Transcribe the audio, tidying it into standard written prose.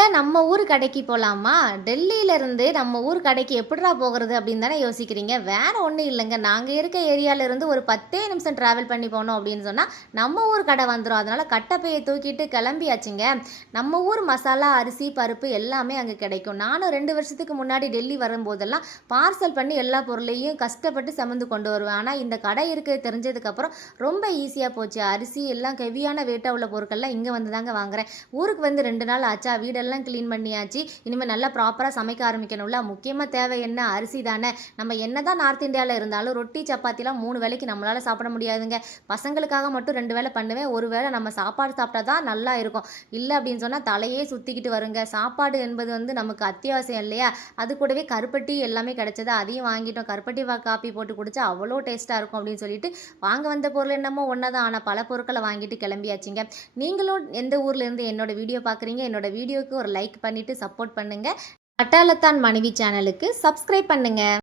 டெல்லியில் நம்ம ஊர் கடைக்கு போகலாமா? டெல்லியிலேருந்து நம்ம ஊர் கடைக்கு எப்படிடா போகிறது அப்படின்னு தானே யோசிக்கிறீங்க. வேறு ஒன்றும் இல்லைங்க. நாங்கள் இருக்க ஏரியாவிலேருந்து ஒரு 10 நிமிஷம் ட்ராவல் பண்ணி போனோம் அப்படின்னு சொன்னால் நம்ம ஊர் கடை வந்துடும். அதனால் கட்டைப்பையை தூக்கிட்டு கிளம்பியாச்சுங்க. நம்ம ஊர் மசாலா, அரிசி, பருப்பு எல்லாமே அங்கே கிடைக்கும். நானும் 2 வருஷத்துக்கு முன்னாடி டெல்லி வரும்போதெல்லாம் பார்சல் பண்ணி எல்லா பொருளையும் கஷ்டப்பட்டு சுமந்து கொண்டு வருவேன். ஆனால் இந்த கடை இருக்கிறது தெரிஞ்சதுக்கப்புறம் ரொம்ப ஈஸியாக போச்சு. அரிசி எல்லாம் ஹெவியான வெயிட்டாக உள்ள பொருட்கள்லாம் இங்கே வந்து தாங்க வாங்குறேன். ஊருக்கு வந்து 2 நாள் ஆச்சா, வீடெல்லாம் க்ளீன் பண்ணியாச்சு. இனிமேல் நல்லா ப்ராப்பராக சமைக்க ஆரம்பிக்கணும்ல. முக்கியமாக தேவை என்ன? அரிசி தானே. நம்ம என்ன தான் நார்த் இந்தியாவில் இருந்தாலும் ரொட்டி சப்பாத்திலாம் 3 வேளைக்கு நம்மளால் சாப்பிட முடியாதுங்க. பசங்களுக்காக மட்டும் 2 வேளை பண்ணுவேன். ஒரு வேளை நம்ம சாப்பாடு சாப்பிட்டா தான் நல்லா இருக்கும். இல்லை அப்படின்னு சொன்னால் தலையே சுற்றிக்கிட்டு வருங்க. சாப்பாடு என்பது வந்து நமக்கு அத்தியாவசியம் இல்லையா? அது கூடவே கருப்பட்டி எல்லாமே கிடைச்சது, அதையும் வாங்கிட்டோம். கருப்பட்டி காப்பி போட்டு குடிச்சா அவ்வளோ டேஸ்ட்டாக இருக்கும் அப்படின்னு சொல்லிட்டு வாங்க வந்த பொருள் என்னமோ ஒன்றா தான். ஆனால் பல பொருட்களை வாங்கிட்டு கிளம்பியாச்சுங்க. நீங்களும் எந்த ஊர்லேருந்து என்னோட வீடியோ பார்க்குறீங்க? என்னோட வீடியோக்கு ஒரு லைக் பண்ணிவிட்டு சப்போர்ட் பண்ணுங்கள். பட்டாளத்தான் மனைவி சேனலுக்கு சப்ஸ்கிரைப் பண்ணுங்கள்.